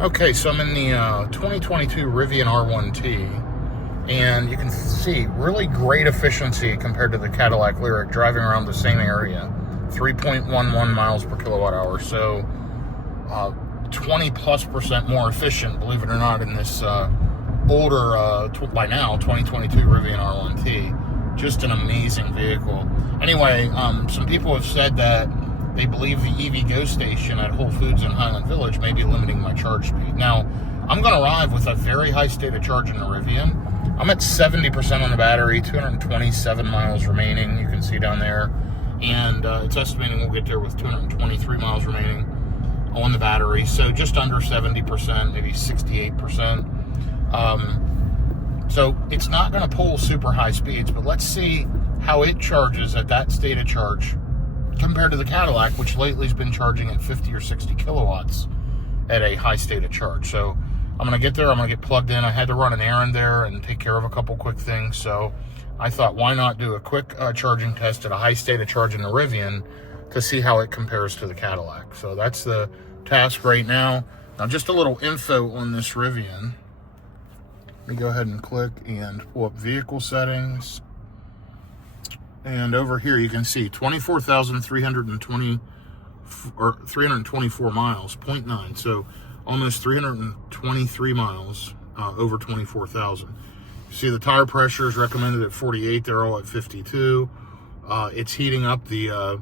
Okay, so I'm in the 2022 Rivian R1T, and you can see really great efficiency compared to the Cadillac Lyriq driving around the same area. 3.11 miles per kilowatt hour, so 20+% more efficient, believe it or not, in this older, by now, 2022 Rivian R1T. Just an amazing vehicle. Anyway, some people have said that they believe the EV Go station at Whole Foods in Highland Village may be limiting my charge speed. Now, I'm going to arrive with a very high state of charge in the Rivian. I'm at 70% on the battery, 227 miles remaining, you can see down there. And it's estimating we'll get there with 223 miles remaining on the battery. So just under 70%, maybe 68%. So it's not going to pull super high speeds, but let's see how it charges at that state of charge compared to the Cadillac, which lately has been charging at 50 or 60 kilowatts at a high state of charge. So I'm going to get there, I'm going to get plugged in. I had to run an errand there and take care of a couple quick things. So I thought, why not do a quick charging test at a high state of charge in the Rivian to see how it compares to the Cadillac. So that's the task right now. Now, just a little info on this Rivian. Let me go ahead and click and pull up vehicle settings. And over here you can see 24,320 or 324 miles, 0.9. So almost 323 miles over 24,000. See the tire pressure is recommended at 48. They're all at 52. It's heating up the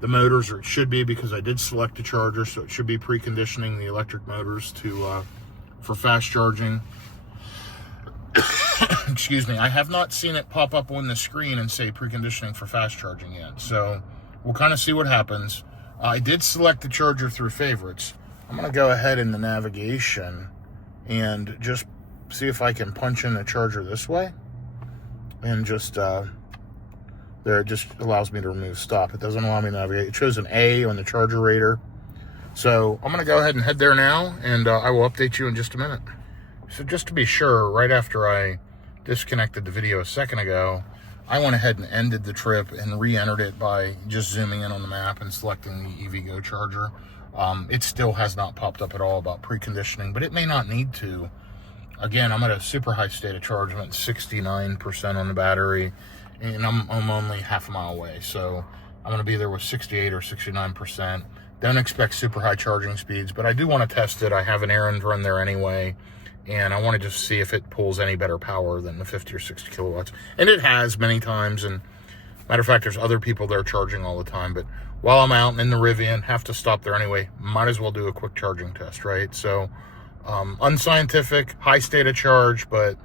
motors, or it should be, because I did select a charger, so it should be preconditioning the electric motors to for fast charging. Excuse me, I have not seen it pop up on the screen and say preconditioning for fast charging yet, so we'll kind of see what happens. I did select the charger through favorites. I'm going to go ahead in the navigation and just see if I can punch in the charger this way, and just there, it just allows me to remove stop. It doesn't allow me to navigate. It shows an A on the charger rater. So I'm going to go ahead and head there now, and I will update you in just a minute. So just to be sure, right after I disconnected the video a second ago, I went ahead and ended the trip and re-entered it by just zooming in on the map and selecting the EV Go charger. It still has not popped up at all about preconditioning, but it may not need to. Again, I'm at a super high state of charge. I'm at 69% on the battery, and I'm only half a mile away. So I'm going to be there with 68 or 69%. Don't expect super high charging speeds, but I do want to test it. I have an errand run there anyway, and I want to just see if it pulls any better power than the 50 or 60 kilowatts. And it has many times, and matter of fact, there's other people there charging all the time. But while I'm out in the Rivian, have to stop there anyway, might as well do a quick charging test, right? So unscientific, high state of charge, but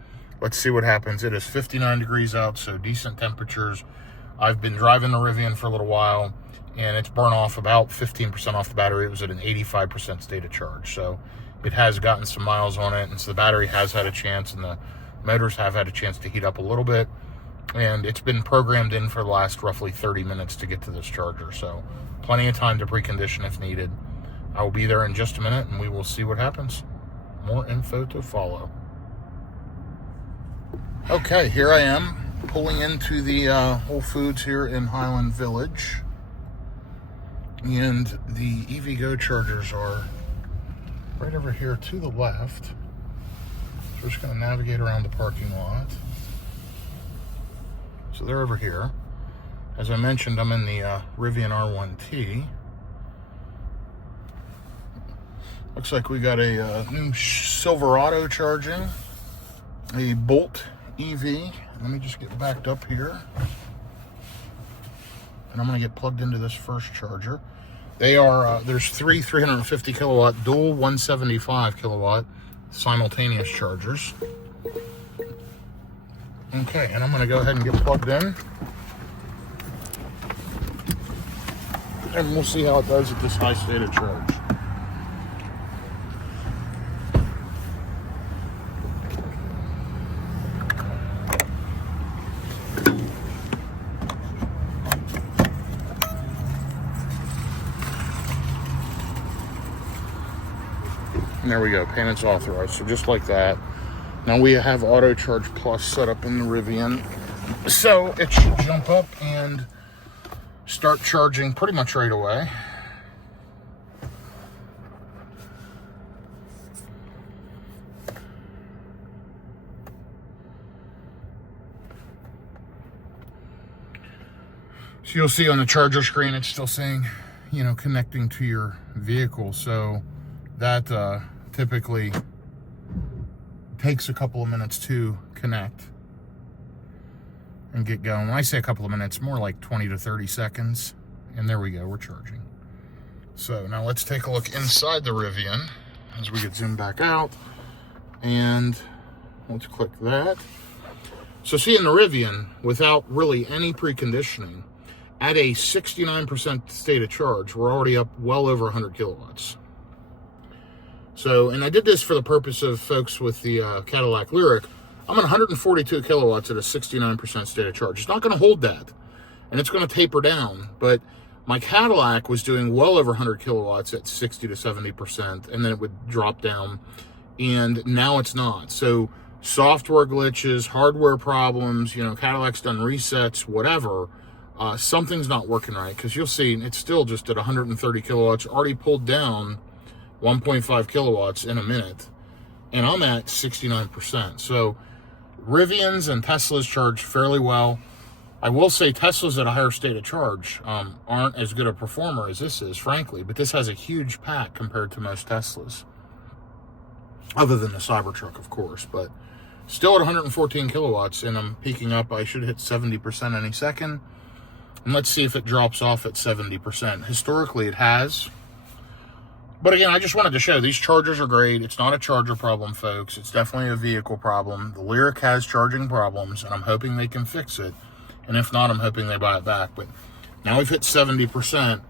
let's see what happens. It is 59 degrees out, so decent temperatures. I've been driving the Rivian for a little while, and it's burnt off about 15% off the battery. It was at an 85% state of charge, so it has gotten some miles on it, and so the battery has had a chance, and the motors have had a chance to heat up a little bit, and it's been programmed in for the last roughly 30 minutes to get to this charger, so plenty of time to precondition if needed. I will be there in just a minute, and we will see what happens. More info to follow. Okay, here I am pulling into the Whole Foods here in Highland Village, and the EV Go chargers are right over here to the left. So we're just going to navigate around the parking lot. So they're over here. As I mentioned, I'm in the Rivian R1T. Looks like we got a new Silverado charging, a Bolt EV. Let me just get backed up here, and I'm going to get plugged into this first charger. They are, there's three 350 kilowatt dual 175 kilowatt simultaneous chargers. Okay, and I'm going to go ahead and get plugged in, and we'll see how it does at this high state of charge. And there we go, payments authorized. So just like that. Now we have Auto Charge Plus set up in the Rivian. So it should jump up and start charging pretty much right away. So you'll see on the charger screen, it's still saying, you know, connecting to your vehicle. So that typically takes a couple of minutes to connect and get going. When I say a couple of minutes, more like 20 to 30 seconds. And there we go, we're charging. So now let's take a look inside the Rivian as we get zoomed back out. And let's click that. So see, in the Rivian, without really any preconditioning, at a 69% state of charge, we're already up well over 100 kilowatts. So, and I did this for the purpose of folks with the Cadillac Lyriq. I'm at 142 kilowatts at a 69% state of charge. It's not going to hold that, and it's going to taper down. But my Cadillac was doing well over 100 kilowatts at 60 to 70%, and then it would drop down, and now it's not. So software glitches, hardware problems, you know, Cadillac's done resets, whatever. Something's not working right, because you'll see it's still just at 130 kilowatts, already pulled down 1.5 kilowatts in a minute, and I'm at 69%. So Rivians and Teslas charge fairly well. I will say Teslas at a higher state of charge aren't as good a performer as this is, frankly, but this has a huge pack compared to most Teslas, other than the Cybertruck, of course, but still at 114 kilowatts, and I'm peaking up. I should hit 70% any second. And let's see if it drops off at 70%. Historically, it has. But again, I just wanted to show these chargers are great. It's not a charger problem, folks. It's definitely a vehicle problem. The Lyriq has charging problems, and I'm hoping they can fix it. And if not, I'm hoping they buy it back. But now we've hit 70%.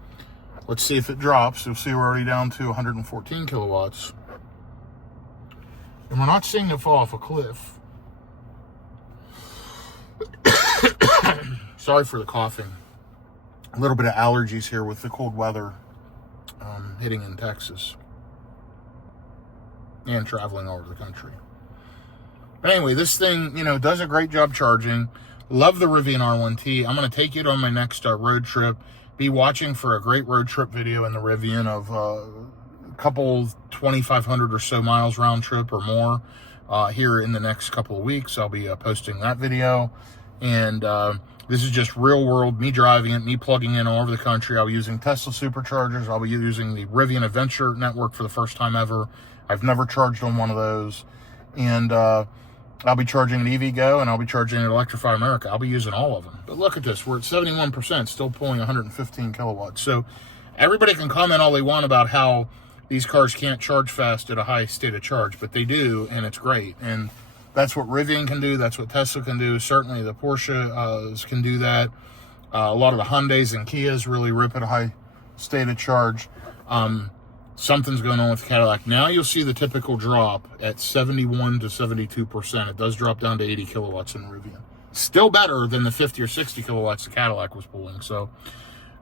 Let's see if it drops. You'll see we're already down to 114 kilowatts. And we're not seeing it fall off a cliff. Sorry for the coughing. A little bit of allergies here with the cold weather hitting in Texas and traveling all over the country. But anyway, this thing, you know, does a great job charging. Love the Rivian R1T. I'm going to take it on my next road trip. Be watching for a great road trip video in the Rivian of a couple 2,500 or so miles round trip or more here in the next couple of weeks. I'll be posting that video. And this is just real world, me driving it, me plugging in all over the country. I'll be using Tesla superchargers. I'll be using the Rivian Adventure network for the first time ever. I've never charged on one of those. And I'll be charging at EVgo, and I'll be charging at Electrify America. I'll be using all of them. But look at this. We're at 71%, still pulling 115 kilowatts. So everybody can comment all they want about how these cars can't charge fast at a high state of charge, but they do, and it's great. And that's what Rivian can do. That's what Tesla can do. Certainly the Porsche can do that. A lot of the Hyundais and Kias really rip at a high state of charge. Something's going on with Cadillac. Now you'll see the typical drop at 71 to 72%. It does drop down to 80 kilowatts in Rivian. Still better than the 50 or 60 kilowatts the Cadillac was pulling. So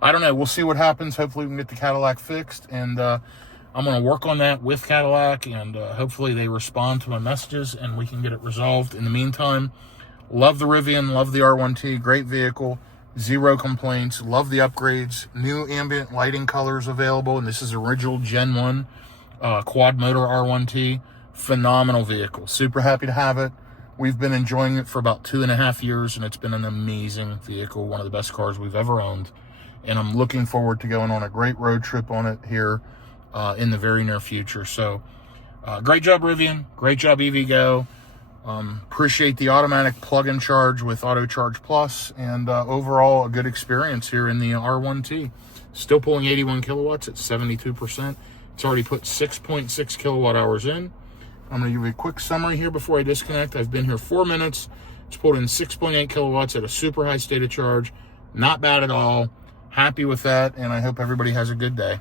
I don't know. We'll see what happens. Hopefully we can get the Cadillac fixed. And I'm going to work on that with Cadillac, and hopefully they respond to my messages and we can get it resolved. In the meantime, love the Rivian, love the R1T, great vehicle, zero complaints, love the upgrades, new ambient lighting colors available, and this is original Gen 1 quad motor R1T, phenomenal vehicle, super happy to have it. We've been enjoying it for about 2.5 years, and it's been an amazing vehicle, one of the best cars we've ever owned, and I'm looking forward to going on a great road trip on it here in the very near future. So great job Rivian, great job EVgo. Appreciate the automatic plug-in charge with Auto Charge Plus, and overall a good experience here in the R1T. Still pulling 81 kilowatts at 72%. It's already put 6.6 kilowatt hours in. I'm going to give you a quick summary here before I disconnect. I've been here 4 minutes. It's pulled in 6.8 kilowatts at a super high state of charge. Not bad at all. Happy with that, and I hope everybody has a good day.